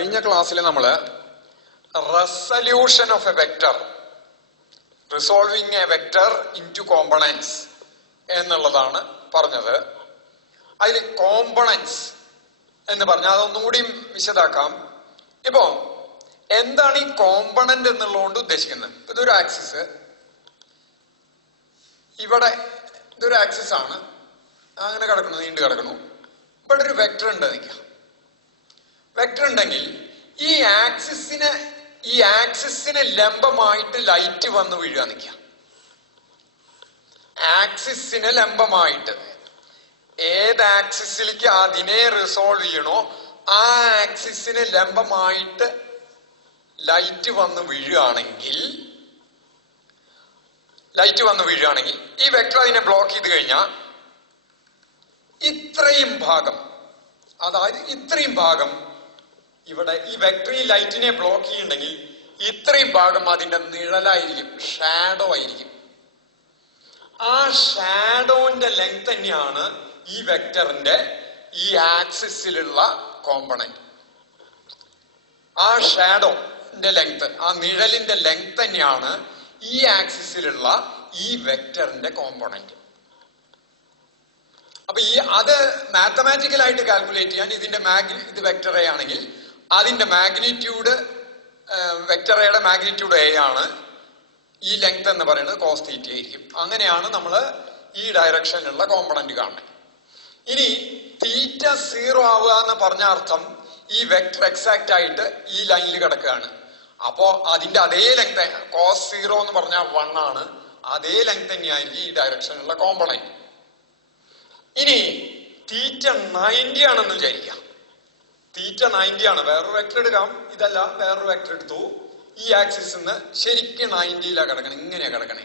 കഴിഞ്ഞ ക്ലാസ്സിൽ നമ്മൾ resolution of A vector, resolving A vector into components എന്നുള്ളതാണ് പറഞ്ഞത്. അതിൽ കോമ്പണൻസ് എന്ന് പറഞ്ഞാൽ അതൊന്നും കൂടി വിശദാക്കാം. ഇപ്പോ എന്താണ് ഈ കോമ്പണന്റ് എന്നുള്ളതുകൊണ്ട് ഉദ്ദേശിക്കുന്നത്? ഇതൊരു ആക്സിസ്, ഇവിടെ ഇതൊരു ആക്സിസ് ആണ്, അങ്ങനെ കിടക്കുന്നു, നീണ്ടു കിടക്കുന്നു. ഇവിടെ ഒരു വെക്ടർ ഉണ്ട് നിൽക്കാം. വെക്ടർ ഉണ്ടെങ്കിൽ ഈ ആക്സിസിന് ലംബമായിട്ട് ലൈറ്റ് വന്ന് വീഴുക നിൽക്കാം. ആക്സിസിന് ലംബമായിട്ട് ഏത് ആക്സിസിലേക്ക് അതിനെ റിസോൾവ് ചെയ്യണോ ആ ആക്സിസിന് ലംബമായിട്ട് ലൈറ്റ് വന്ന് വീഴുകയാണെങ്കിൽ ഈ വെക്ടർ അതിനെ ബ്ലോക്ക് ചെയ്ത് കഴിഞ്ഞാൽ ഇത്രയും ഭാഗം, അതായത് ഇത്രയും ഭാഗം ഇവിടെ ഈ വെക്ടർ ഈ ലൈറ്റിനെ ബ്ലോക്ക് ചെയ്യുന്നുണ്ടെങ്കിൽ ഇത്രയും ഭാഗം അതിന്റെ നിഴലായിരിക്കും, ഷാഡോ ആയിരിക്കും. ആ ഷാഡോന്റെ ലെങ്ത് തന്നെയാണ് ഈ വെക്ടറിന്റെ ഈ ആക്സിസിലുള്ള കോമ്പണന്റ്. ആ ഷാഡോന്റെ ലെങ്ത്, ആ നിഴലിന്റെ ലെങ്ത് തന്നെയാണ് ഈ ആക്സിസിലുള്ള ഈ വെക്ടറിന്റെ കോമ്പണന്റ്. അപ്പൊ അത് മാത്തമാറ്റിക്കലായിട്ട് കാൽക്കുലേറ്റ് ചെയ്യാൻ ഇത് വെക്ടർ എ ആണെങ്കിൽ അതിന്റെ മാഗ്നിറ്റ്യൂഡ്, വെക്ടർ എയുടെ മാഗ്നിറ്റ്യൂഡ് എ ആണ്. ഈ ലെങ്ത് എന്ന് പറയുന്നത് കോസ് തീറ്റ ആയിരിക്കും. അങ്ങനെയാണ് നമ്മൾ ഈ ഡയറക്ഷനിലുള്ള കോമ്പണന്റ് കാണുന്നത്. ഇനി തീറ്റ 0 ആവുക എന്ന് പറഞ്ഞ അർത്ഥം ഈ വെക്ടർ എക്സാക്ട് ആയിട്ട് ഈ ലൈനിൽ കിടക്കുകയാണ്. അപ്പോ അതിന്റെ അതേ ലെങ്ത്, കോസ് 0 എന്ന് പറഞ്ഞാൽ 1 ആണ്, അതേ ലെങ്ത് തന്നെയായിരിക്കും ഈ ഡയറക്ഷനിലുള്ള കോമ്പണന്റ്. ഇനി തീറ്റ 90 ആണെന്ന് വിചാരിക്കാം. തീറ്റ 90 ആണ്. വേറൊരു വെക്ടർ എടുക്കാം, ഇതല്ല, വേറൊരു വെക്ടർ എടുത്തു. ഈ ആക്സിസ് നിന്ന് ശരിക്കും 90ലാണ് കിടക്കണം, ഇങ്ങനെയാ കിടക്കണേ.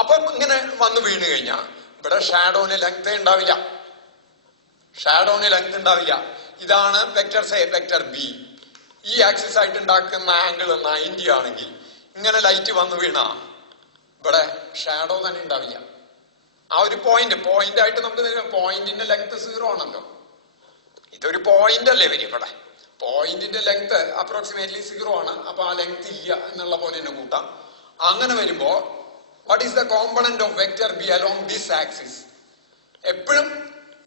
അപ്പം ഇങ്ങനെ വന്ന് വീണ് കഴിഞ്ഞാൽ ഇവിടെ ഷാഡോന് ലെങ്ത് ഉണ്ടാവില്ല. ഇതാണ് വെക്ടർ എ, വെക്ടർ ബി. ഈ ആക്സിസ് ആയിട്ട് ഉണ്ടാക്കുന്ന ആംഗിൾ 90 ആണെങ്കിൽ ഇങ്ങനെ ലൈറ്റ് വന്ന് വീണ ഇവിടെ ഷാഡോ തന്നെ ഉണ്ടാവില്ല. ആ ഒരു പോയിന്റ് ആയിട്ട് നമുക്ക് പോയിന്റിന്റെ ലെങ്ത് 0 ആണല്ലോ. ഇതൊരു പോയിന്റ് അല്ലേ വരും. ഇവിടെ പോയിന്റിന്റെ ലെങ്ത് അപ്രോക്സിമേറ്റ്ലി 0 ആണ്. അപ്പൊ ആ ലെങ്ത് ഇല്ല എന്നുള്ള പോലെ തന്നെ കൂട്ടാം. അങ്ങനെ വരുമ്പോ what is the component of vector B along this axis? എപ്പോഴും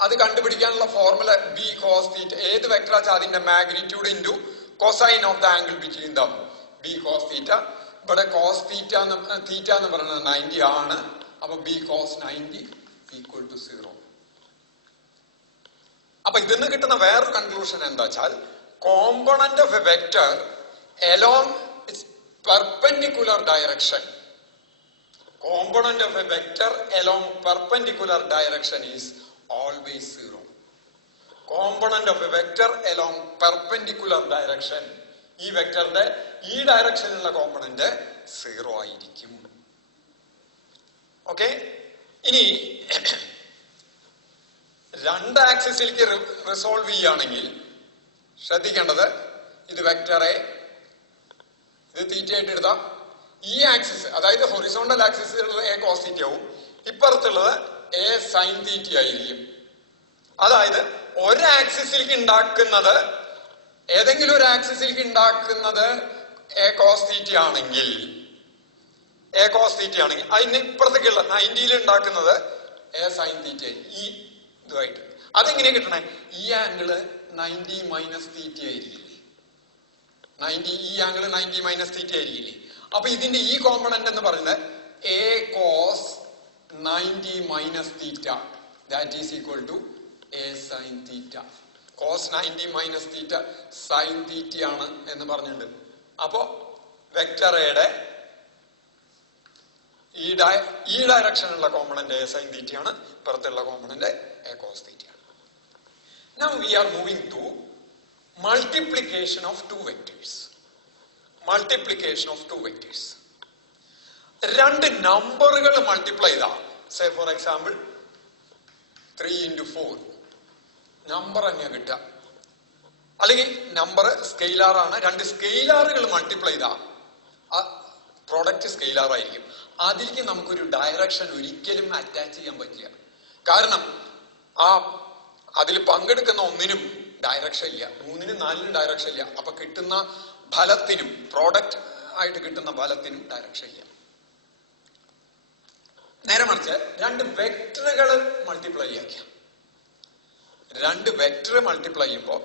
അത് കണ്ടുപിടിക്കാനുള്ള ഫോർമുല ബി കോസ് തീറ്റ. ഏത് വെക്ടർ ആച്ചാൽ അതിന്റെ magnitude into cosine of the angle between them, B cos theta. ഇവിടെ കോസ് തീറ്റ എന്ന് പറയുന്നത് 90 ആണ്. അപ്പൊ ബി കോസ് 90 ഈക്വൽ ടു 0. അപ്പൊ ഇതിന്ന് കിട്ടുന്ന വേറൊരു കൺക്ലൂഷൻ എന്താ വെച്ചാൽ component of A vector along it's perpendicular direction, component of A vector along perpendicular direction is always 0. Component of A vector along perpendicular direction, ഈ വെക്ടറിന്റെ ഈ ഡയറക്ഷനിലുള്ള കോമ്പണന്റ് 0 ആയിരിക്കും. ഓക്കെ. ഇനി രണ്ട് ആക്സിസിലേക്ക് റിസോൾവ് ചെയ്യുകയാണെങ്കിൽ ശ്രദ്ധിക്കേണ്ടത്, ഇത് വെക്ടർ എ, ഇത് തീറ്റ ആയിട്ട് എടുത്താം. ഈ ആക്സിസ്, അതായത് ഹൊറിസോണ്ടൽ ആക്സിസിലുള്ള എ കോസ് തീറ്റ ആവും, ഇപ്പുറത്തുള്ളത് എ സൈൻ തീറ്റ ആയിരിക്കും. അതായത് ഏതെങ്കിലും ഒരു ആക്സിസിലേക്ക് ഉണ്ടാക്കുന്നത് എ കോസ് തീറ്റ ആണെങ്കിൽ അതിന് ഇപ്പുറത്തേക്കുള്ള 90ൽ ഉണ്ടാക്കുന്നത് എ സൈൻ തീറ്റ. ഈ ഇതുമായിട്ട് അതെങ്ങനെ കിട്ടണേ? ഈ ആംഗിള് 90 മൈനസ് തീറ്റ ആയിരിക്കില്ലേ? ഈ ആംഗിള് 90 മൈനസ് തീറ്റ ആയിരിക്കില്ലേ? അപ്പൊ ഇതിന്റെ ഈ കോമ്പണന്റ് എന്ന് പറയുന്നത് A cos 90 minus theta, that is equal to A sine theta. Cos 90 minus theta sine theta ആണ് എന്ന് പറഞ്ഞിട്ടുണ്ട്. അപ്പോ വെക്ടർ എയുടെ ഈ ഡയറക്ഷനുള്ള കോമ്പണന്റ് എ സൈൻ തീറ്റ ആണ്, പുറത്തുള്ള കോമ്പണന്റ് എ കോസ് തീറ്റ ആണ്. Now we are moving to multiplication of two vectors. രണ്ട് നമ്പറുകൾ മൾട്ടിപ്ലൈ ചെയ്താ, say for example 3 into 4 number തന്നെയാ കിട്ടുക. അല്ലെങ്കിൽ നമ്പർ സ്കെയിലാർ ആണ്, രണ്ട് സ്കെയിലാറുകൾ മൾട്ടിപ്ലൈ ചെയ്താ പ്രോഡക്റ്റ് സ്കെയിലാർ ആയിരിക്കും. അതിലേക്ക് നമുക്കൊരു ഡയറക്ഷൻ ഒരിക്കലും അറ്റാച്ച് ചെയ്യാൻ പറ്റില്ല. കാരണം അതിൽ പങ്കെടുക്കുന്ന ഒന്നിനും ഡയറക്ഷൻ ഇല്ല, 3നും 4നും ഡയറക്ഷൻ ഇല്ല. അപ്പൊ കിട്ടുന്ന ഫലത്തിനും പ്രോഡക്റ്റ് ആയിട്ട് കിട്ടുന്ന ഫലത്തിനും ഡയറക്ഷൻ ഇല്ല. നേരെ മറിച്ച് 2 വെക്ടറുകൾ മൾട്ടിപ്ലൈ ആക്കിയ 2 വെക്ടർ മൾട്ടിപ്ലൈ ചെയ്യുമ്പോ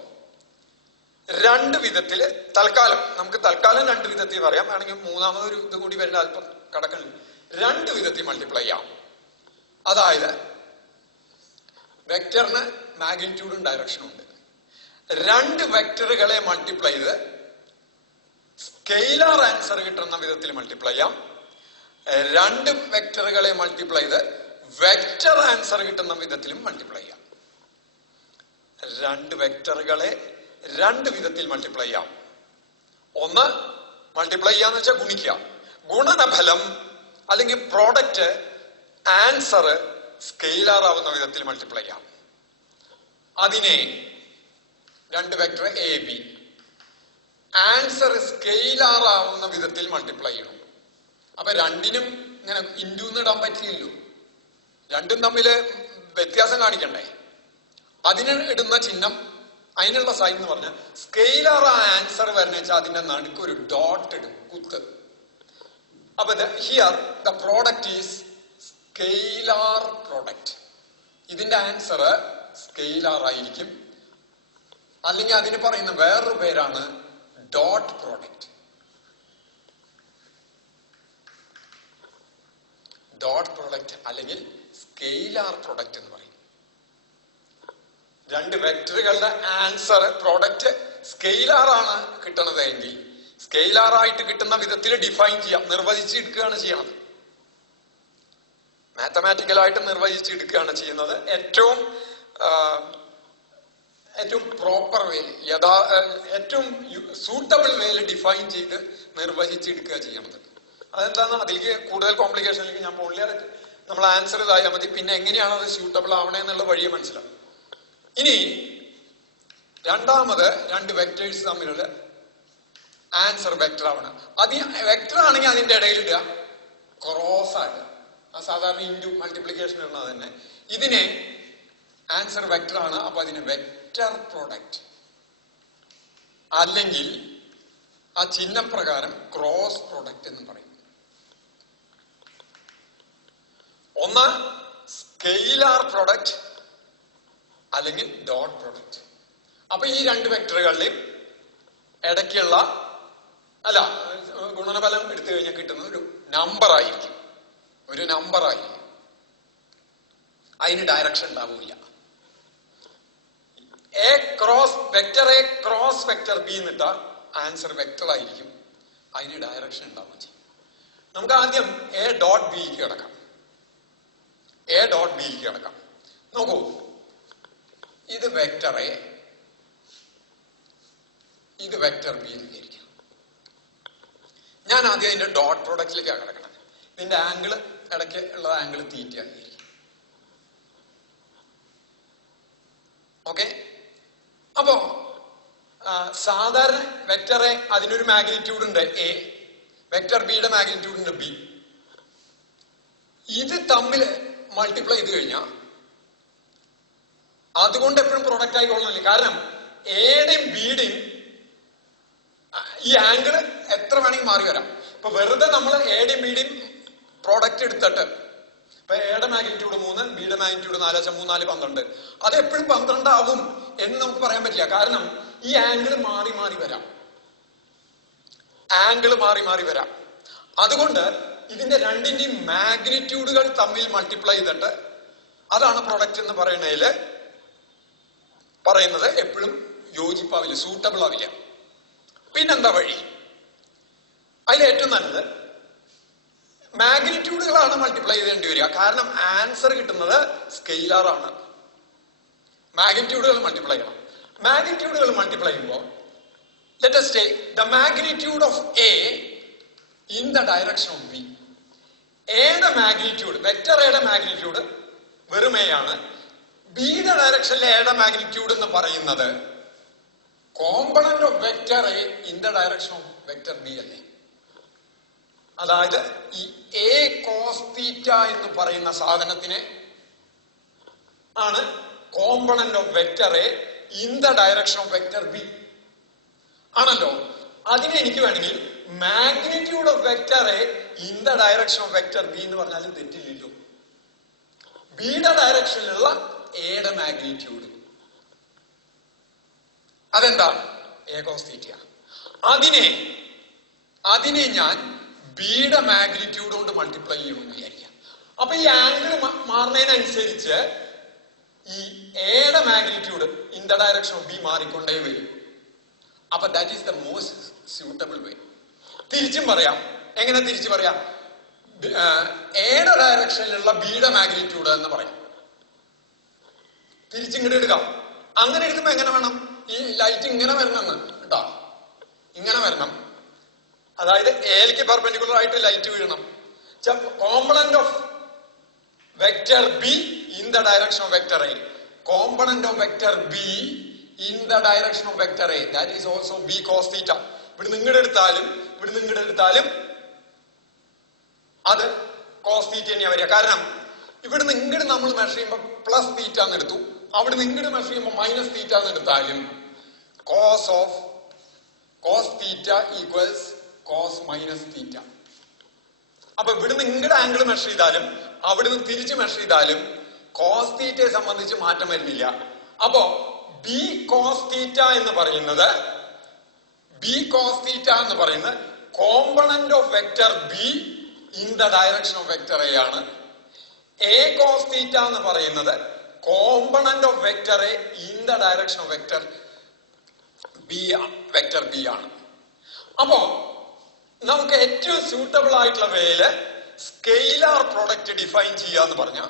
2 വിധത്തില് നമുക്ക് തൽക്കാലം 2 വിധത്തിൽ പറയാം. വേണമെങ്കിൽ മൂന്നാമതൊരു ഇത് കൂടി വരുന്ന അല്പം കടക്കണം. 2 വിധത്തിൽ മൾട്ടിപ്ലൈ ചെയ്യാം. അതായത് വെക്ടറിന് മാഗ്നിറ്റ്യൂഡും ഡയറക്ഷനും ഉണ്ട്. 2 വെക്ടറുകളെ മൾട്ടിപ്ലൈ ചെയ്ത് സ്കെയിലാർ ആൻസർ കിട്ടുന്ന വിധത്തിൽ മൾട്ടിപ്ലൈ ചെയ്യാം. 2 വെക്ടറുകളെ മൾട്ടിപ്ലൈ ചെയ്ത് വെക്ടർ ആൻസർ കിട്ടുന്ന വിധത്തിലും മൾട്ടിപ്ലൈ ചെയ്യാം. 2 വെക്ടറുകളെ 2 വിധത്തിൽ മൾട്ടിപ്ലൈ ചെയ്യാം. ഒന്ന് മൾട്ടിപ്ലൈ ചെയ്യാന്ന് വെച്ചാൽ ഗുണിക്കുക. ഗുണനഫലം അല്ലെങ്കിൽ പ്രോഡക്റ്റ് ആൻസർ സ്കെയിലാർ ആവുന്ന വിധത്തിൽ മൾട്ടിപ്ലൈ ചെയ്യാം. അതിനെ 2 vector A B answer scalar ആവുന്ന വിധത്തിൽ മൾട്ടിപ്ലൈ ചെയ്യണം. അപ്പൊ 2നും ഇങ്ങനെ ഇൻഡൂന്ന് ഇടാൻ പറ്റില്ലല്ലോ. 2ഉം തമ്മില് വ്യത്യാസം കാണിക്കണ്ടേ? അതിന് ഇടുന്ന ചിഹ്നം, അതിനുള്ള സൈൻ എന്ന് പറഞ്ഞാൽ സ്കെയിലാർ ആൻസർ വരുന്ന വെച്ചാൽ അതിന്റെ നടുക്ക് ഒരു ഡോട്ട് ഇടും, കുത്ത്. അപ്പൊ here the product is scalar product. ഇതിന്റെ ആൻസർ സ്കെയിലാർ ആയിരിക്കും. അല്ലെങ്കിൽ അതിന് പറയുന്ന വേറൊരു പേരാണ് ഡോട്ട് പ്രോഡക്റ്റ്. ഡോട്ട് പ്രോഡക്റ്റ് അല്ലെങ്കിൽ സ്കെയിലാർ പ്രോഡക്റ്റ് എന്ന് പറയും. 2 വെക്ടറുകളുടെ ആൻസർ പ്രോഡക്റ്റ് സ്കെയിലാർ ആണ് കിട്ടണത് എങ്കിൽ സ്കെയിലാർ ആയിട്ട് കിട്ടുന്ന വിധത്തിൽ ഡിഫൈൻ ചെയ്യാം, നിർവചിച്ചെടുക്കുകയാണ് ചെയ്യണത്. മാത്തമാറ്റിക്കലായിട്ട് നിർവചിച്ചെടുക്കുകയാണ് ചെയ്യുന്നത്. ഏറ്റവും പ്രോപ്പർ വേയിൽ, ഏറ്റവും സൂട്ടബിൾ വേയിൽ ഡിഫൈൻ ചെയ്ത് നിർവചിച്ചെടുക്കുക ചെയ്യണത്. അതെന്താന്ന് അതിലേക്ക് കൂടുതൽ കോംപ്ലിക്കേഷനിലേക്ക് ഞാൻ പോകില്ല. നമ്മൾ ആൻസർ ഇതായാൽ മതി. പിന്നെ എങ്ങനെയാണ് അത് സ്യൂട്ടബിൾ ആവണേ എന്നുള്ള വഴിയെ മനസ്സിലാവും. ഇനി രണ്ടാമത് 2 വെക്ടേഴ്സ് തമ്മിലുള്ള ആൻസർ വെക്ടർ ആവണം. വെക്ടർ ആണെങ്കിൽ അതിന്റെ ഇടയിൽ ഇടുക, ക്രോസ് ആക്കുക. സാധാരണ ഇൻറ്റു മൾട്ടിപ്ലിക്കേഷൻ ഇടുന്നത് തന്നെ. ഇതിനെ ആൻസർ വെക്ടർ ആണ്, അപ്പൊ അതിന് വെക്ടർ പ്രോഡക്റ്റ് അല്ലെങ്കിൽ ആ ചിഹ്നപ്രകാരം ക്രോസ് പ്രോഡക്റ്റ് എന്ന് പറയും. ഒന്ന് സ്കെയിലാർ പ്രോഡക്റ്റ് അല്ലെങ്കിൽ ഡോട്ട് പ്രോഡക്റ്റ്. അപ്പൊ ഈ 2 വെക്ടറുകളുടെയും ഇടയ്ക്കുള്ള ഗുണനഫലം എടുത്തു കഴിഞ്ഞാൽ കിട്ടുന്നത് ഒരു നമ്പർ ആയിരിക്കും. അതിന് ഡയറക്ഷൻ ഉണ്ടാവില്ല. Vector A cross vector B എന്നിട്ട ആൻസർ വെക്ടർ ആയിരിക്കും. അതിന് ഡയറക്ഷൻ ഉണ്ടാവുകയും ചെയ്യും. നമുക്ക് ആദ്യം എ ഡോട്ട് ബിയിലേക്ക് കിടക്കാം. നോക്കൂ, ഇത് വെക്ടർ എ, ഇത് വെക്ടർ ബി എന്ന് വിചാരിക്കാം. ഞാൻ ആദ്യം അതിന്റെ ഡോട്ട് പ്രോഡക്റ്റിലേക്കാണ് കിടക്കുന്നത്. ഇതിന്റെ ആംഗിള് ഇടയ്ക്ക് ഉള്ള ആംഗിൾ തീറ്റയാണ് വിചാരിക്കും. ഓക്കെ. അപ്പോ സാധാരണ വെക്ടർ എ അതിനൊരു മാഗ്നിറ്റ്യൂഡ് ഉണ്ട് എ, വെക്ടർ ബിയുടെ മാഗ്നിറ്റ്യൂഡ് ഉണ്ട് ബി. ഇത് തമ്മിൽ മൾട്ടിപ്ലൈ ചെയ്ത് കഴിഞ്ഞാൽ അതുകൊണ്ട് എപ്പോഴും പ്രൊഡക്റ്റ് ആയിക്കൊള്ളണമെന്നില്ല. കാരണം എയുടെയും ബിയുടെയും ഈ ആംഗിള് എത്ര വേണമെങ്കിൽ മാറി വരാം. ഇപ്പൊ വെറുതെ നമ്മൾ എയുടെയും ബിയുടെയും പ്രോഡക്റ്റ് എടുത്തിട്ട് ഇപ്പൊ എയുടെ മാഗ്നിറ്റ്യൂഡ് 3, ബിയുടെ മാഗ്നിറ്റ്യൂഡ് 4, 3, 4, 12. അത് എപ്പോഴും 12 ആവും എന്ന് നമുക്ക് പറയാൻ പറ്റില്ല. കാരണം ഈ ആംഗിള് മാറി മാറി വരാം. അതുകൊണ്ട് ഇതിന്റെ രണ്ടിന്റെയും മാഗ്നിറ്റ്യൂഡുകൾ തമ്മിൽ മൾട്ടിപ്ലൈ ചെയ്തിട്ട് അതാണ് പ്രൊഡക്റ്റ് എന്ന് പറയുന്നത് എപ്പോഴും യോജിപ്പാവില്ല, സൂട്ടബിൾ ആവില്ല. പിന്നെന്താ വഴി? അതിൽ ഏറ്റവും നല്ലത് മാഗ്നിറ്റ്യൂഡുകളാണ് മൾട്ടിപ്ലൈ ചെയ്തേണ്ടി വരിക. കാരണം ആൻസർ കിട്ടുന്നത് സ്കെയിലാർ ആണ്. മാഗ്നിറ്റ്യൂഡുകൾ മൾട്ടിപ്ലൈ ചെയ്യണം. മാഗ്നിറ്റ്യൂഡുകൾ മൾട്ടിപ്ലൈ ചെയ്യുമ്പോൾ let us take the magnitude of A in the direction of B. എയുടെ മാഗ്നിറ്റ്യൂഡ്, വെക്ടർ എയുടെ മാഗ്നിറ്റ്യൂഡ് വെറും എ ആണ്. ബിയുടെ ഡയറക്ഷനിൽ എയുടെ മാഗ്നിറ്റ്യൂഡ് എന്ന് പറയുന്നത് component of vector A in the direction of vector B അല്ലേ? അതായത് ഈ എ കോസ് തീറ്റ എന്ന് പറയുന്ന സാധനത്തിനെ ആണ് component of vector A in the direction of vector B ആണല്ലോ. അതിനെ എനിക്ക് വേണമെങ്കിൽ magnitude of vector A in the direction of vector B എന്ന് പറഞ്ഞാലും തെറ്റില്ലല്ലോ. ബിയുടെ ഡയറക്ഷനിലുള്ള എയുടെ മാഗ്നിറ്റ്യൂഡ് അതെന്താണ്? A cos theta. അതിനെ ഞാൻ ബിയുടെ മാഗ്നിറ്റ്യൂഡ് കൊണ്ട് മൾട്ടിപ്ലൈ ചെയ്യുമെന്ന് വിചാരിക്കാം. അപ്പൊ ഈ ആംഗിൾ മാറുന്നതിനനുസരിച്ച് ഈ എയുടെ magnitude in the direction of B മാറിക്കൊണ്ടേ വരും. അപ്പൊ that is the most suitable way. തിരിച്ചും പറയാം. എങ്ങനെ തിരിച്ചു പറയാം? എയുടെ ഡയറക്ഷനിലുള്ള ബിയുടെ മാഗ്നിറ്റ്യൂഡ് എന്ന് പറയാം. തിരിച്ചിങ്ങോട്ട് എടുക്കാം. അങ്ങനെ എടുക്കുമ്പോ എങ്ങനെ വേണം? ഈ ലൈറ്റ് ഇങ്ങനെ വരണമെന്ന് കേട്ടോ, ഇങ്ങനെ വരണം. അതായത് എയിലേക്ക് പെർപെൻഡിക്കുലർ ആയിട്ട് ലൈറ്റ് വീഴണം. Component of vector B in the direction of vector A, component of vector B in the direction of vector A, that is also B cos theta. ഇവിടെ നിങ്ങളുടെ എടുത്താലും അത് കോസ് തീറ്റ തന്നെയാ വരിക. കാരണം ഇവിടെ നിങ്ങടെ നമ്മൾ മെഷർ ചെയ്യുമ്പോൾ പ്ലസ് തീറ്റ എന്ന് എടുത്തു, അവിടെ നിങ്ങടെ മെഷർ ചെയ്യുമ്പോൾ മൈനസ് തീറ്റ എന്ന് എടുത്താലും cos theta equals cos minus theta. അപ്പൊ ഇവിടുന്ന് നിങ്ങളുടെ ആംഗിൾ മെഷർ ചെയ്താലും അവിടുന്ന് തിരിച്ച് മെഷർ ചെയ്താലും കോസ് തീറ്റയെ സംബന്ധിച്ച് മാറ്റം വരുന്നില്ല. അപ്പോ ബി കോസ് തീറ്റ എന്ന് പറയുന്നത് component of vector B in the direction of vector A ആണ്. എ കോസ് തീറ്റ എന്ന് പറയുന്നത് component of vector A in the direction of vector B ആണ്. അപ്പോ നമുക്ക് ഏറ്റവും സ്യൂട്ടബിൾ ആയിട്ടുള്ള വേയില് സ്കെയിലാർ പ്രൊഡക്റ്റ് ഡിഫൈൻ ചെയ്യാന്ന് പറഞ്ഞ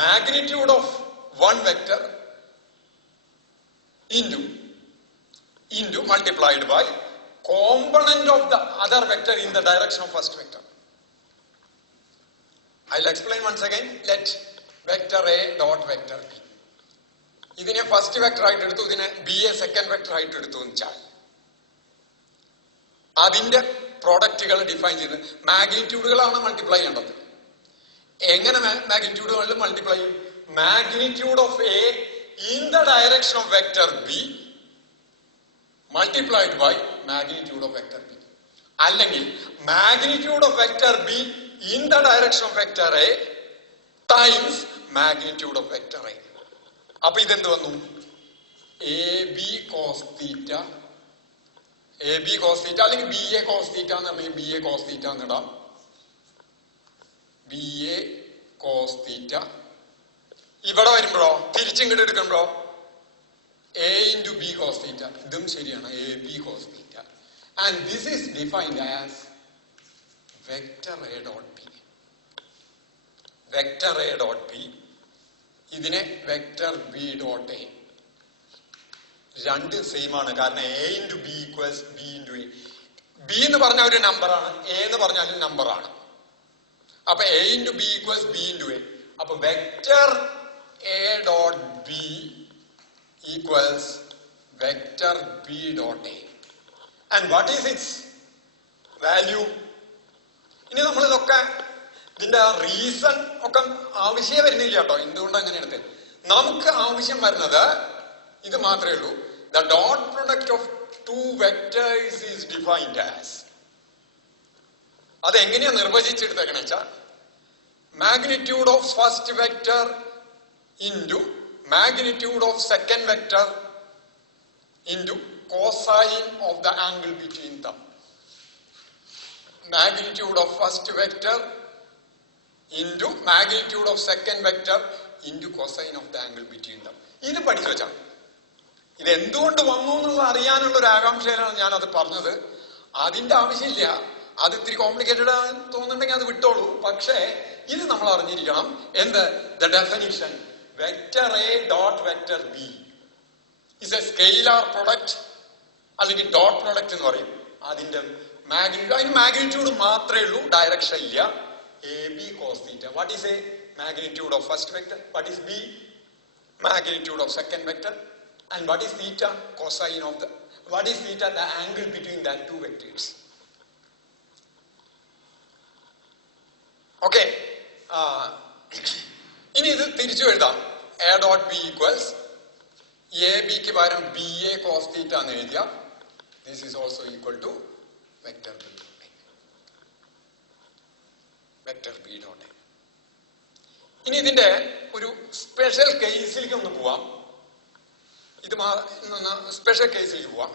magnitude of one vector into multiplied by component of the other vector in the direction of first vector. I'll explain once again. Let vector A dot vector B. ഇതിനെ first vector ആയിട്ട് എടുത്തു, ഇതിനെ B A second vector ആയിട്ട് എടുത്തു എന്ന് വെച്ചാൽ അതിന്റെ പ്രോഡക്റ്റുകൾ ഡിഫൈൻ ചെയ്ത് മാഗ്നിറ്റ്യൂഡുകളാണ് മൾട്ടിപ്ലൈ ചെയ്യേണ്ടത്. എങ്ങനെ മാഗ്നിറ്റ്യൂഡുകളിൽ മൾട്ടിപ്ലൈ ചെയ്യും? Magnitude of A in the direction of vector B multiplied by magnitude of vector B. അല്ലെങ്കിൽ magnitude of vector B in the direction of vector A times magnitude of vector A. അപ്പൊ ഇതെന്ത് വന്നു? AB cos theta അല്ലെങ്കിൽ BA cos theta എന്ന് പറഞ്ഞാൽ BA cos theta എന്നിടാം. BA cos theta ഇവിടെ വരുമ്പോഴോ തിരിച്ചിങ്ങോട്ട് എടുക്കുമ്പോഴോ A into B cos theta. ഇതും ശരിയാണ്. AB cos theta. And this is defined as vector A dot B. Vector A dot B. ഇതിനെ vector B dot A. രണ്ട് same ആണ്. കാരണം A into B equals B into A. B എന്ന് പറഞ്ഞ ഒരു നമ്പറാണ്, A എന്ന് പറഞ്ഞാലും നമ്പറാണ്. അപ്പൊ A into B equals B into A. അപ്പൊ vector A dot B equals vector B dot A. And what is its value? ഇനി നമ്മൾ ഇതൊക്കെ ഇതിന്റെ റീസൺ ഒക്കെ ആവശ്യം വരുന്നില്ല കേട്ടോ. എന്തുകൊണ്ട് അങ്ങനെ എടുത്ത് നമുക്ക് ആവശ്യം വരുന്നത് ഇത് മാത്രമേ ഉള്ളൂ. The dot product of two vectors is defined as, അത് എങ്ങനെയാ നിർവചിച്ചെടുത്തേക്കണ വെച്ചാൽ magnitude of first vector into magnitude of second vector into cosine of the angle between them. Magnitude of first vector into magnitude of second vector into cosine of the angle between them. ഇത് പഠിച്ചു വെച്ചാൽ ഇത് എന്തുകൊണ്ട് വന്നു എന്നുള്ള അറിയാനുള്ള ഒരു ആകാംക്ഷയിലാണ് ഞാൻ അത് പറഞ്ഞത്. അതിന്റെ ആവശ്യമില്ല. അത് ഇത്തിരി കോംപ്ലിക്കേറ്റഡ് ആണെന്ന് തോന്നുന്നുണ്ടെങ്കിൽ അത് വിട്ടോളൂ. പക്ഷേ ഇത് നമ്മൾ അറിഞ്ഞിരിക്കണം. എന്ത്? The definition vector A dot vector B is a scalar product അല്ലെങ്കിൽ ഡോട്ട് പ്രോഡക്റ്റ് എന്ന് പറയും. അതിന്റെ മാഗ്നിറ്റ്യൂഡ് മാത്രമേ ഉള്ളൂ, ഡയറക്ഷൻ ഇല്ല. AB cos theta. What is A? Magnitude of first vector. What is B? Magnitude of second vector. And what is theta? Cosine of the, what is theta? The angle between that two vectors. Okay. ഇനി ഇത് തിരിച്ചു എഴുതാം. A dot B equals A ബിക്ക് പകരം B A cos theta എന്ന് എഴുതിയ this is also equal to vector B vector B dot. ഇനി ഇതിന്റെ ഒരു സ്പെഷ്യൽ കേസിലേക്ക് ഒന്ന് പോവാം. ഇത് സ്പെഷ്യൽ കേസിലേക്ക് പോവാം.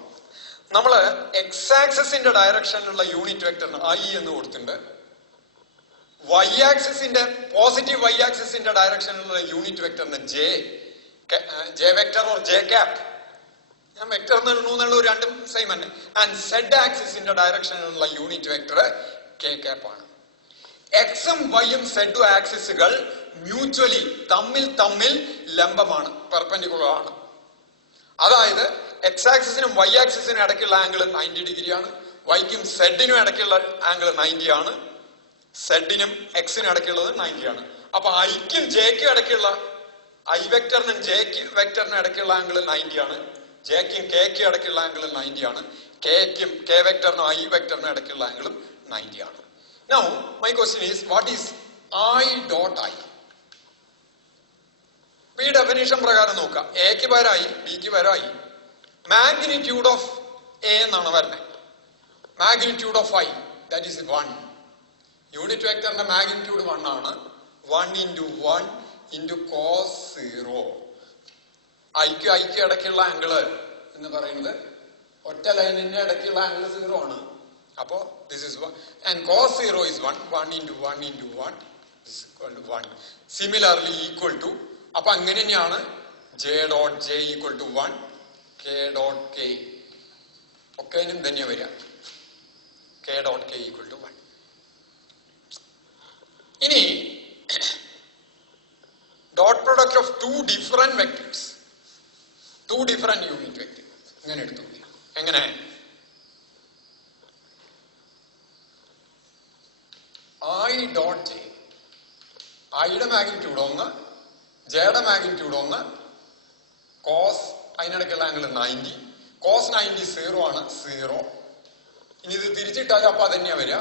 നമ്മള് എക്സ് ആക്സിന്റെ ഡയറക്ഷനിലുള്ള യൂണിറ്റ് വെക്ടറിന് ഐ എന്ന് കൊടുത്തിട്ടുണ്ട്. വൈ ആക്സിന്റെ പോസിറ്റീവ് വൈ ആക്സിന്റെ ഡയറക്ഷനിലുള്ള യൂണിറ്റ് വെക്ടറിന് J vector or J cap. ഞാൻ വെക്ടർ എന്നുള്ള രണ്ടും സെയിം തന്നെ. ആൻഡ് സെഡ് ആക്സിന്റെ ഡയറക്ഷനിലുള്ള യൂണിറ്റ് വെക്ടർ കെ ക്യാപ് ആണ്. എക്സും വൈയും സെഡും ആക്സിസുകൾ മ്യൂച്വലി തമ്മിൽ ലംബമാണ്, പെർപെൻഡിക്കുലർ ആണ്. അതായത് എക്സ് ആക്സിസിനും വൈ ആക്സിസിനും ഇടയ്ക്കുള്ള ആംഗിൾ 90 ഡിഗ്രിയാണ്. വൈക്കും സെഡിനും ഇടയ്ക്കുള്ള ആംഗിൾ 90 ആണ്. സെഡിനും എക്സിനും ഇടയ്ക്കുള്ളത് 90 ആണ്. അപ്പൊ ഐക്കും ജെക്കും ഇടയ്ക്കുള്ള ഐ വെക്ടറിനും ജെ വെക്ടറിനും ഇടയ്ക്കുള്ള ആംഗിൾ 90 ആണ്. ജെക്കും കെക്കും ഇടയ്ക്കുള്ള ആംഗിൾ 90 ആണ്. കെക്കും കെ വെക്ടറിനും ഐ വെക്ടറിനും ഇടയ്ക്കുള്ള ആംഗിളും 90 ആണ്. Now my question is, what is I dot I? ഈ ഡെഫിനിഷൻ പ്രകാരം നോക്കാം. എക്ക് പകരം ഐ, ബിക്ക് പകരം ഐ. മാഗ്നിറ്റ്യൂഡ് ഓഫ് എ എന്നാണ് വരുന്നത്. Magnitude of I that is 1. Unit വെക്ടറിന്റെ മാഗ്നിറ്റ്യൂഡ് 1 ആണ്. 1 into 1 into cos 0. ഐക്ക് ഇടയ്ക്കുള്ള ആംഗിള് എന്ന് പറയുന്നത് ഒറ്റ ലൈനിന്റെ ഇടയ്ക്കുള്ള ആംഗിൾ 0 ആണ്. അപ്പോ this is 1 and cos 0 is 1. 1 into 1 into 1 is equal to 1. Similarly equal to, അപ്പൊ അങ്ങനെ തന്നെയാണ് J dot J equal to 1, K dot K ഒക്കെയും തന്നെ വരിക. K dot K equal to 1. ഇനി dot product of two different vectors, two different unit vectors ഇങ്ങനെ എടുത്തു. എങ്ങനെ? ഐ ഡോട്ട് ജെ, ഐയുടെ മാഗ്നിറ്റ്യൂഡ് 1, ജെയുടെ മാഗ്നിറ്റ്യൂഡ് 1, കോസ് അതിനിടയ്ക്കുള്ള ആംഗിൾ 90, കോസ് 90 0 ആണ്, 0. ഇനി ഇത് തിരിച്ചിട്ടാൽ അപ്പൊ അതന്നെയാ വരിക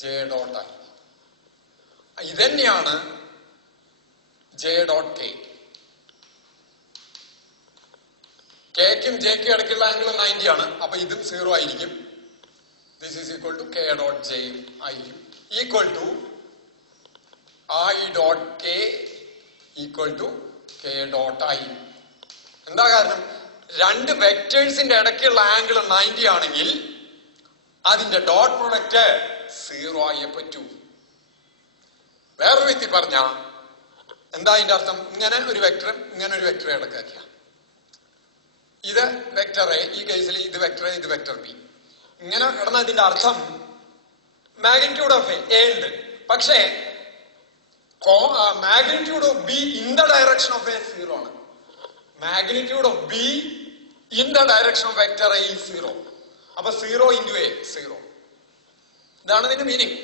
ജെ ഡോട്ട് ഐ. ഇതന്നെയാണ് ജെ ഡോട്ട് കെ. കെക്കും ജെക്കും ഇടയ്ക്കുള്ള ആംഗിൾ 90 ആണ്. അപ്പൊ ഇതും 0 ആയിരിക്കും. This is equal to K dot J I equal to I dot K equal to K dot I. എന്താ കാരണം? രണ്ട് വെക്ടേഴ്സിന്റെ ഇടയ്ക്കുള്ള ആംഗിൾ 90 ആണെങ്കിൽ അതിന്റെ ഡോട്ട് പ്രൊഡക്റ്റ് 0 ആയേ പറ്റൂ. വേറൊരു വ്യക്തി പറഞ്ഞ എന്താ അതിന്റെ അർത്ഥം? ഇങ്ങനെ ഒരു വെക്ടർ ഇങ്ങനെ ഒരു വെക്ടറെ ഇടക്കാക്കിയ ഇത് വെക്ടർ എ, ഈ കേസിൽ ഇത് വെക്ടർ എ, ഇത് വെക്ടർ ബി. ഇങ്ങനെ കിടന്ന ഇതിന്റെ അർത്ഥം മാഗ്നിറ്റ്യൂഡ് ഓഫ് എ ഉണ്ട്, പക്ഷേ magnitude of B in the direction of A 0 ആണ്. Magnitude of B in the direction of vector A 0. അപ്പൊ 0 into എ 0. ഇതാണ് ഇതിന്റെ മീനിങ്.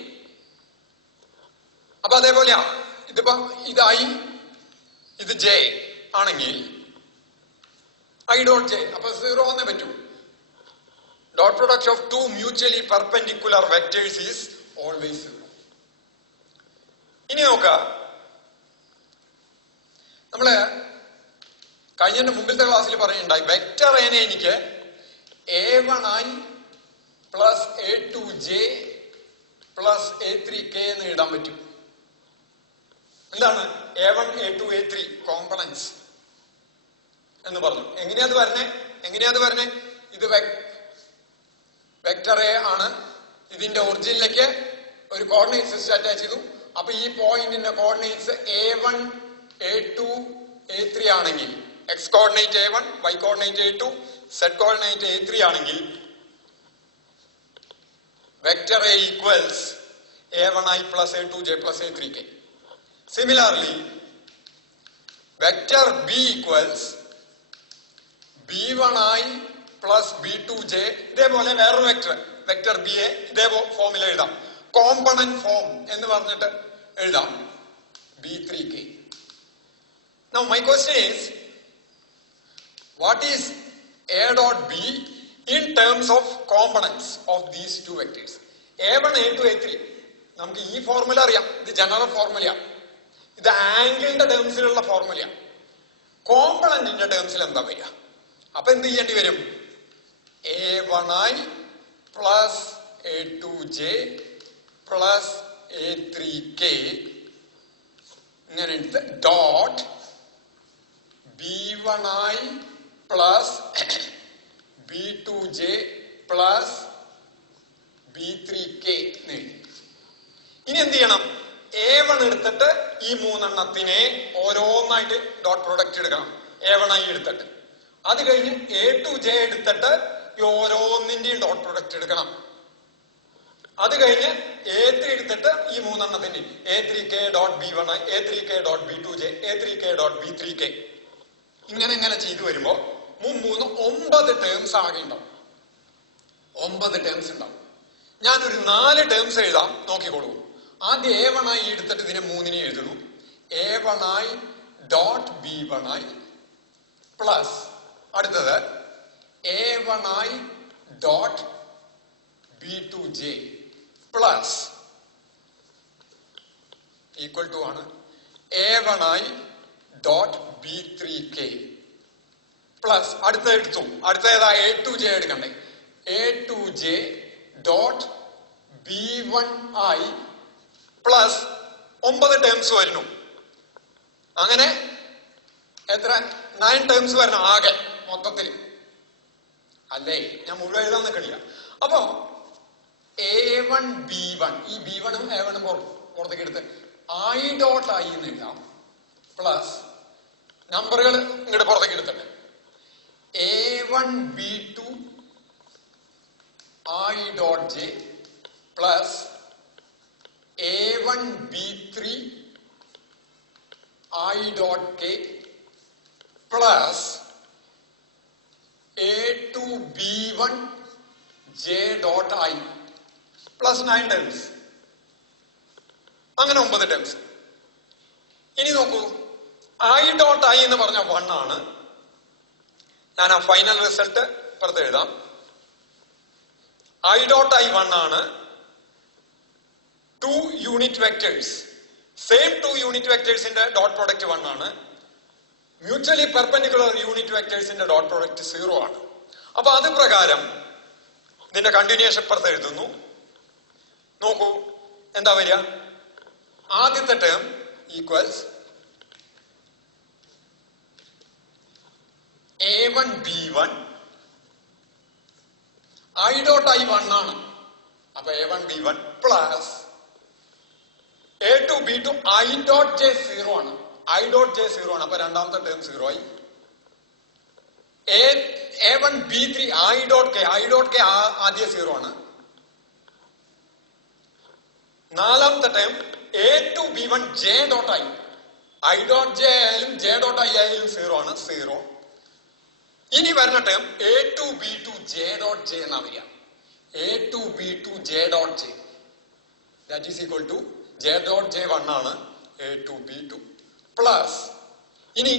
അപ്പൊ അതേപോലെയാ ഇതിപ്പോ ഇത് ഐ ഇത് ജെ ആണെങ്കിൽ ഐ ഡോട്ട് ജെ, അപ്പൊ 0 വന്നേ പറ്റൂ. Dot product of two mutually perpendicular vectors is always 0. ഇനി നോക്കാം, നമ്മള് കഴിഞ്ഞ മുമ്പിലത്തെ ക്ലാസ്സിൽ പറയുന്നുണ്ടായി വെക്ടർ എനെ എനിക്ക് a1i plus a2j plus a3k എന്ന് എഴുതാൻ പറ്റും. എന്താണ് a1 a2 a3 കോമ്പണൻസ് എന്ന് പറഞ്ഞു. എങ്ങനെയാത് വരണേ? ഇത് വെക്ടർ എ ആണ്. ഇതിന്റെ ഒറിജിനിലേക്ക് ഒരു കോർഡിനേറ്റ് സിസ്റ്റം അറ്റാച്ച് ചെയ്തു. അപ്പൊ ഈ പോയിന്റിന്റെ കോർഡിനേറ്റ്സ് a1 a2 a3 ആണെങ്കിൽ, X coordinate a1, Y coordinate a2, Z coordinate a3 ആണെങ്കിൽ vector A equals a1i plus a2j plus a3k. Similarly vector B equals b1i plus b2j. ഇതേപോലെ വേറൊരു vector B A ഇതേ ഫോമിൽ എഴുതാം. Component form എന്ന് പറഞ്ഞിട്ട് എഴുതാം b3k. Now my question is, what is a dot b in terms of components of these two vectors? a1 a2 a3 നമുക്ക് ഈ ഫോർമുല അറിയാം. ഇത് ജനറൽ ഫോർമുല, ഇത് ആംഗിളിന്റെ ടേംസിലുള്ള ഫോർമുല. കോമ്പണന്റിന്റെ ടേംസിൽ എന്താ വരിക? അപ്പൊ എന്ത് ചെയ്യേണ്ടി വരും? A1i plus A2j plus A3k ഇങ്ങനെ എടുത്ത് dot B1i plus B2j plus B3k എഴുതി. ഇനി എന്ത് ചെയ്യണം? A1 എടുത്തിട്ട് ഈ മൂന്നെണ്ണത്തിനെ ഓരോന്നായിട്ട് ഡോട്ട് പ്രൊഡക്റ്റ് എടുക്കണം. A1i എടുത്തിട്ട് അത് കഴിഞ്ഞ് A2j എടുത്തിട്ട് ഈ ഓരോന്നിന്റെയും ഡോട്ട് പ്രൊഡക്റ്റ് എടുക്കണം. അത് കഴിഞ്ഞ് A3 എടുത്തിട്ട് ഈ മൂന്നെണ്ണത്തിന്റെ A3k dot B1i, A3k dot B2j, A3k dot B3k ഇങ്ങനെ ചെയ്തു വരുമ്പോ മുമ്പൂന്ന് 9 ടേംസ് ആകെ ഉണ്ടാവും. 9 ടേംസ് ഉണ്ടാവും. ഞാനൊരു 4 ടേംസ് എഴുതാം, നോക്കിക്കോളൂ. ആദ്യം A1i എടുത്തിട്ട് ഇതിനെ മൂന്നിനെ എഴുതുന്നു. A1i ഡോട്ട് B1i പ്ലസ് അടുത്തത് A1i dot B2j plus equal to ആണ് A1i ഡോട്ട് B3k പ്ലസ് അടുത്ത എടുത്തു. അടുത്ത ഏതാ? A2j എടുക്കണ്ടേ? A2j dot B1i plus 9 terms വരുന്നു. അങ്ങനെ എത്ര? 9 ടേംസ് വരണം ആകെ മൊത്തത്തിൽ. അല്ലേ, ഞാൻ മുഴുവൻ എഴുതാൻ നിൽക്കണില്ല. അപ്പോ A1 B1, ഈ B1ഉം A1ഉം പുറത്തേക്ക് എടുത്ത് I ഡോട്ട് I എന്ന് എഴുതാം. പ്ലസ് നമ്പറുകൾ ഇങ്ങോട്ട് പുറത്തേക്ക് എടുത്തിട്ട് A1 B2 I dot J plus A1 B3 I dot K plus A2 B1 J dot I plus 9 terms. അങ്ങനെ 9 ടേംസ്. ഇനി നോക്കൂ, I ഡോട്ട് I എന്ന് പറഞ്ഞ 1 ആണ്. ഞാൻ ആ ഫൈനൽ റിസൾട്ട് പുറത്ത് എഴുതാം. I ഡോട്ട് I 1 ആണ്. 2 യൂണിറ്റ് വെക്ടേഴ്സ്, സെയിം 2 യൂണിറ്റ് വെക്ടേഴ്സിന്റെ ഡോട്ട് പ്രോഡക്റ്റ് 1 ആണ്. മ്യൂച്വലി പെർപെൻഡിക്കുലർ യൂണിറ്റ് വെക്ടേഴ്സിന്റെ ഡോട്ട് പ്രോഡക്റ്റ് 0 ആണ്. അപ്പൊ അത് പ്രകാരം ഇതിന്റെ കണ്ടിന്യൂഷൻ പുറത്ത് എഴുതുന്നു. നോക്കൂ എന്താ വരിക? ആദ്യത്തെ term equals A1 B1 I dot I 1 ആണ്. അപ്പൊ A1 B1 plus A2 B2 I dot J 0 ആണ്. I ഡോട്ട് J 0 ആണ്. അപ്പൊ രണ്ടാമത്തെ ടേം 0 ആയി. A1 B3 I dot K ആദ്യ 0 ആണ്. നാലാമത്തെ term A2 B1 J dot I dot J ആയാലും J ഡോട്ട് I ആയാലും 0 ആണ്. 0. ഇനി വരുന്ന term A2 B2 J dot J എന്നാ വരിക. A2 B2 J dot J that is equal to J dot J 1 ആണ്. A2 B2 പ്ലസ് ഇനി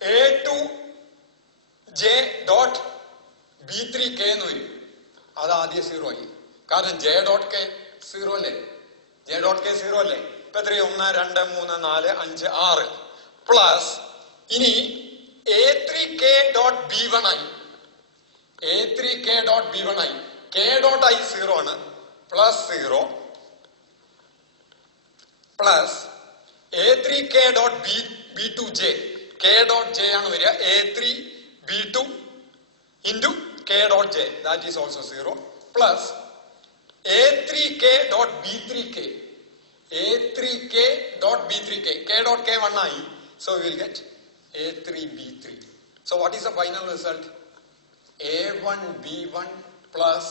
A2 J dot B3K എന്ന് വരും. അത് ആദ്യം 0 ആയി. കാരണം J ഡോട്ട് K 0 അല്ലേ? J ഡോട്ട് K 0 അല്ലേ? ഇപ്പൊ എത്രയോ 1 2 3 4 5 6 പ്ലസ് ഇനി A3K ഡോട്ട് B1 ആയി. A3K ഡോട്ട് B1 ആയി. K ഡോട്ട് I 0 ആണ്. Plus 0 plus A3K dot B2J K dot J ആണ് വരിക. A3 B2 into K dot J that is also 0 plus A3K dot B3K A3K dot B3K K dot K 1 I, so we will get A3 B3. So what is the final result? A1 B1 plus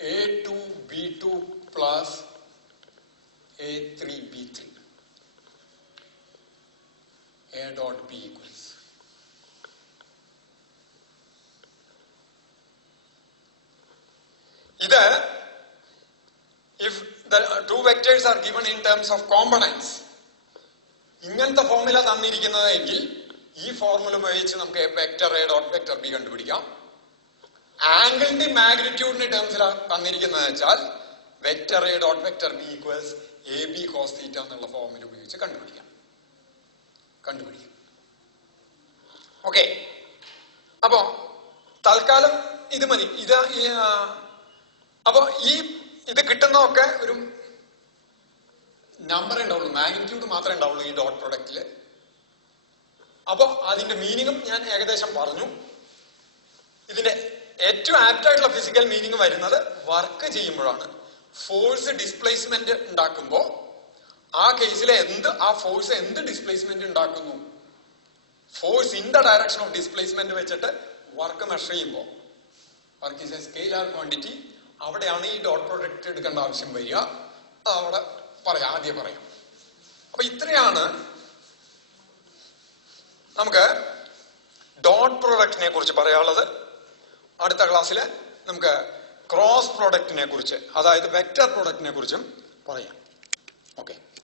A2 B2 plus A3 B3. A dot B equals. Either if the two vectors are given in terms of components, ഇങ്ങനത്തെ formula തന്നിരിക്കുന്നതെങ്കിൽ ഈ formula ഉപയോഗിച്ച് നമുക്ക് vector A dot vector B കണ്ടുപിടിക്കാം. ആംഗിളിന്റെ മാഗ്നിറ്റ്യൂഡിന്റെ ടേംസിലാണ് തന്നിരിക്കുന്നത് വെച്ചാൽ vector A dot vector B equals A B cos theta എന്നുള്ള ഫോർമുല ഉപയോഗിച്ച് കണ്ടുപിടിക്കാം. ഓക്കെ, അപ്പോ തൽക്കാലം ഇത് മതി. അപ്പൊ ഇത് കിട്ടുന്നതൊക്കെ ഒരു നമ്പറേ ഉണ്ടാവുള്ളൂ, മാഗ്നിറ്റ്യൂഡ് മാത്രമേ ഉണ്ടാവുള്ളൂ ഈ ഡോട്ട് പ്രൊഡക്റ്റില്. അപ്പൊ അതിന്റെ മീനിങ്ങും ഞാൻ ഏകദേശം പറഞ്ഞു. ഇതിന്റെ ഏറ്റവും ആപ്റ്റ് ആയിട്ടുള്ള ഫിസിക്കൽ മീനിങ് വരുന്നത് വർക്ക് ചെയ്യുമ്പോഴാണ്. ഫോഴ്സ് ഡിസ്പ്ലേസ്മെന്റ് ഉണ്ടാക്കുമ്പോ ആ കേസിലെ ആ ഫോഴ്സ് എന്ത് ഡിസ്പ്ലേസ്മെന്റ് ഉണ്ടാക്കുന്നു, force in the direction of displacement വെച്ചിട്ട് വർക്ക് മെഷർ ചെയ്യുമ്പോൾ, work is A scalar quantity, അവിടെയാണ് ഈ ഡോട്ട് പ്രൊഡക്റ്റ് എടുക്കേണ്ട ആവശ്യം വരിക. അവിടെ ആദ്യം പറയാം. അപ്പൊ ഇത്രയാണ് നമുക്ക് ഡോട്ട് പ്രൊഡക്റ്റിനെ കുറിച്ച് പറയാനുള്ളത്. അടുത്ത ക്ലാസ്സിൽ നമുക്ക് ക്രോസ് പ്രൊഡക്റ്റിനെ കുറിച്ച്, അതായത് വെക്റ്റർ പ്രൊഡക്റ്റിനെ കുറിച്ചും പറയാം. ഓക്കെ.